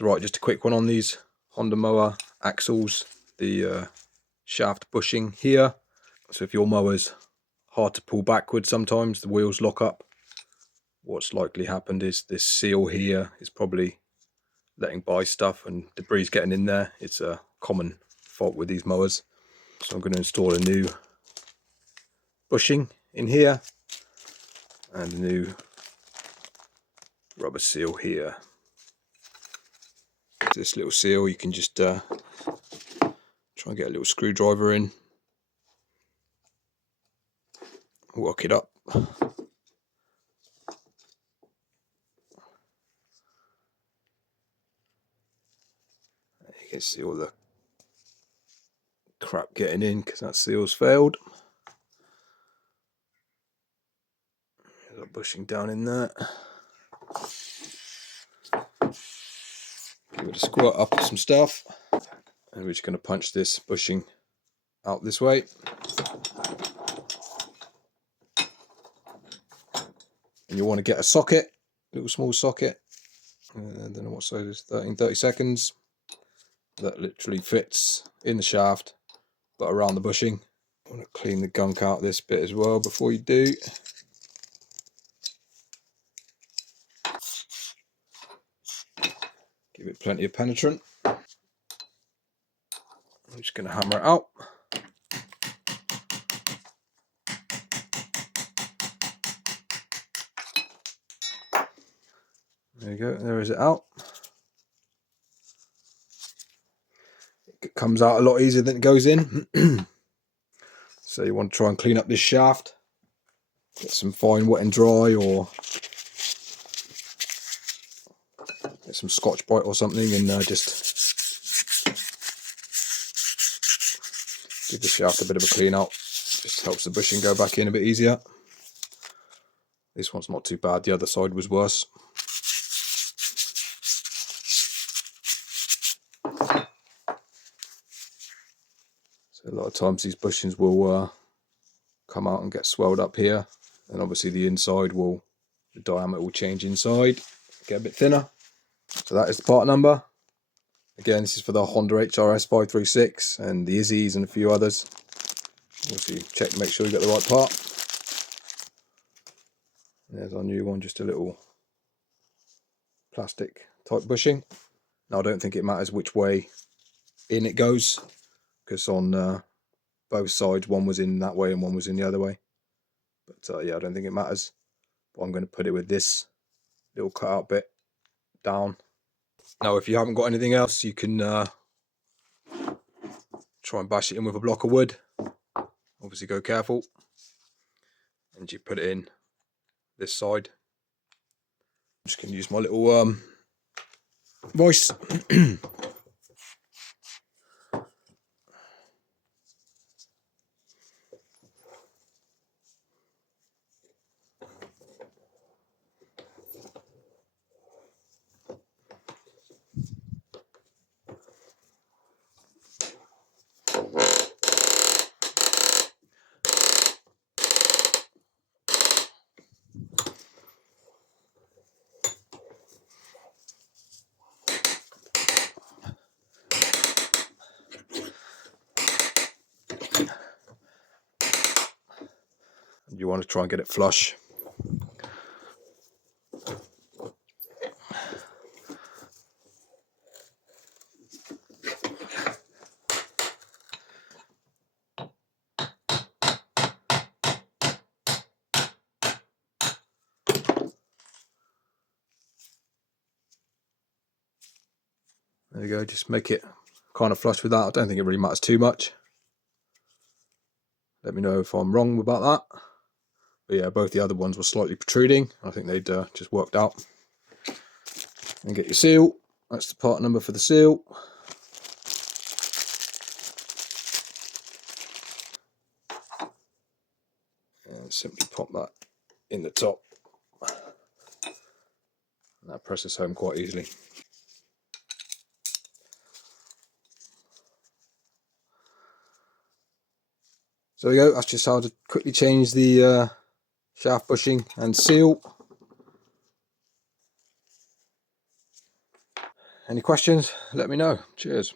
So right, just a quick one on these Honda Mower axles, the shaft bushing here. So if your mower's hard to pull backwards, sometimes the wheels lock up. What's likely happened is this seal here is probably letting by stuff and debris getting in there. It's a common fault with these mowers. So I'm going to install a new bushing in here and a new rubber seal here. This little seal, you can just try and get a little screwdriver in, work it up. You can see all the crap getting in because that seal's failed. There's a bushing down in there. Give it a squirt up with some stuff, and we're just going to punch this bushing out this way. And you want to get a socket, little small socket. I don't know what size it is, 30 seconds. That literally fits in the shaft, but around the bushing. I want to clean the gunk out this bit as well before you do. Give it plenty of penetrant. I'm just going to hammer it out. There you go, there is it out. It comes out a lot easier than it goes in. So you want to try and clean up this shaft. Get some fine wet and dry, or get some Scotch Brite or something, and just give the shaft a bit of a clean out. Just helps the bushing go back in a bit easier. This one's not too bad, the other side was worse. So a lot of times these bushings will come out and get swelled up here, and obviously the inside will, the diameter will change inside, get a bit thinner. So that is the part number. Again, this is for the Honda HRS 536 and the Izzy's and a few others. Obviously check to make sure you get the right part. There's our new one, just a little plastic type bushing. Now I don't think it matters which way in it goes, because on both sides one was in that way and one was in the other way. But yeah, I don't think it matters. But I'm going to put it with this little cutout bit down. Now if you haven't got anything else, you can try and bash it in with a block of wood. Obviously go careful. And you put it in this side. I'm just going to use my little voice. You want to try and get it flush. There you go, just make it kind of flush with that. I don't think it really matters too much. Let me know if I'm wrong about that. But yeah, both the other ones were slightly protruding. I think they'd just worked out. And get your seal. That's the part number for the seal. And simply pop that in the top. And that presses home quite easily. So there you go, that's just how to quickly change the shaft bushing and seal. Any questions? Let me know. Cheers.